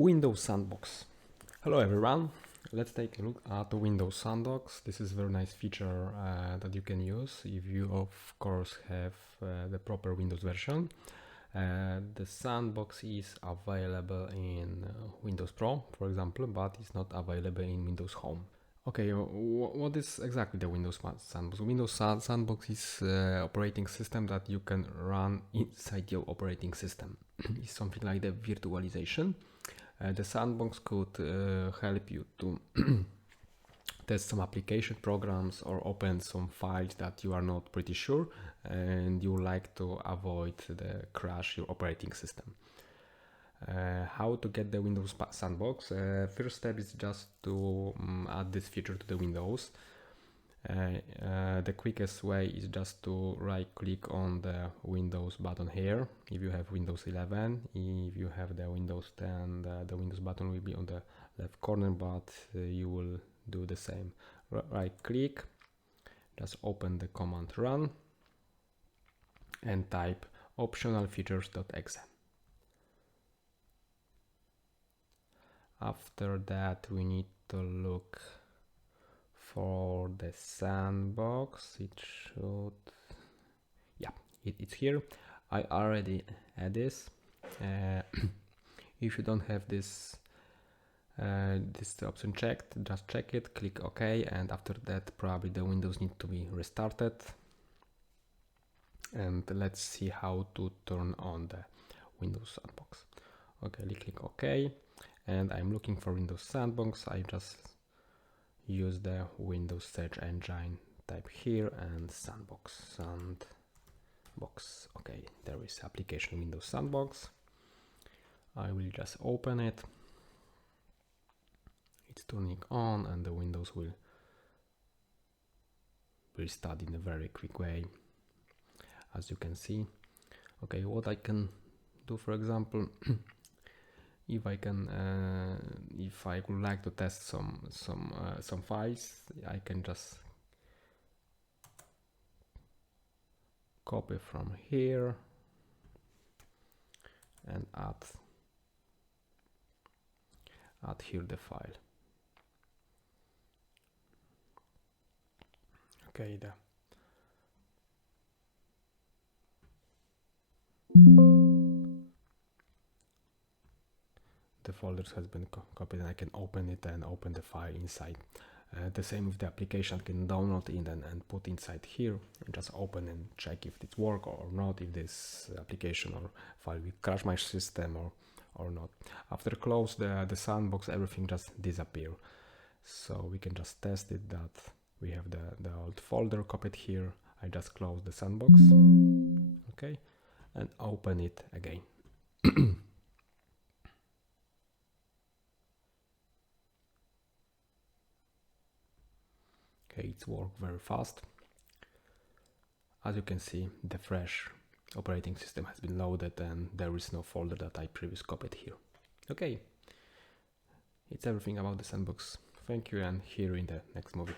Windows Sandbox. Hello everyone, let's take a look at the Windows Sandbox. This is a very nice feature that you can use if you of course have the proper Windows version. The Sandbox is available in Windows Pro, for example, but it's not available in Windows Home. Okay, what is exactly the Windows Sandbox? Windows Sandbox is operating system that you can run inside your operating system. It's something like the virtualization. The Sandbox could help you to test some application programs or open some files that you are not pretty sure and you like to avoid the crash your operating system. How to get the Windows Sandbox? First step is just to add this feature to the Windows. The quickest way is just to right click on the Windows button here. If you have Windows 11, if you have the Windows 10, the Windows button will be on the left corner, but you will do the same. Right click, just open the command run and type optional features.exe. After that we need to look for the Sandbox. It should, yeah, it's here. I already had this. If you don't have this option checked, just check it, click OK, and after that probably the Windows need to be restarted. And let's see how to turn on the Windows Sandbox. Okay, click OK, and I'm looking for Windows Sandbox. I just use the Windows search engine, type here and Sandbox. Okay, there is application Windows Sandbox. I will just open it. It's turning on and the Windows will restart in a very quick way, as you can see. Okay, what I can do, for example, if I would like to test some files, I can just copy from here and add here the file. Okay, the folders has been copied and I can open it and open the file inside. The same with the application, I can download it and put inside here and just open and check if it works or not, if this application or file will crash my system or not. After close the Sandbox, everything just disappear. So we can just test it that we have the old folder copied here. I just close the Sandbox, okay, and open it again. Okay, it's worked very fast. As you can see, the fresh operating system has been loaded and there is no folder that I previously copied here. Okay, it's everything about the Sandbox. Thank you and see you in the next movie.